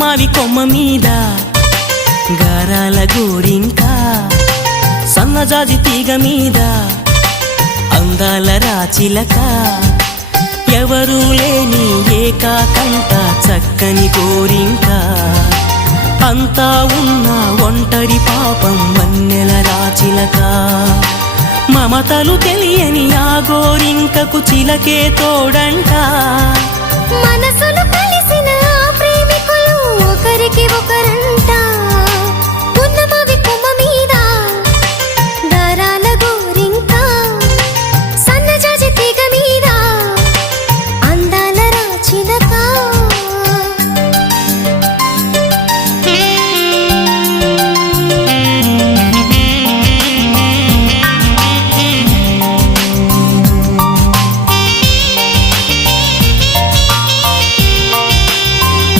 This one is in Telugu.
మావి కొమ్మ మీద గారాల గోరింక సన్నజాజి తీగ మీద అందాల రాచిలక ఎవరూ లేని ఏకాకంట చక్కని గోరింక అంతా ఉన్న ఒంటరి పాపం వన్నెల రాచిలక మమతలు తెలియని ఆ గోరింకకు చిలకే తోడంట మనసుల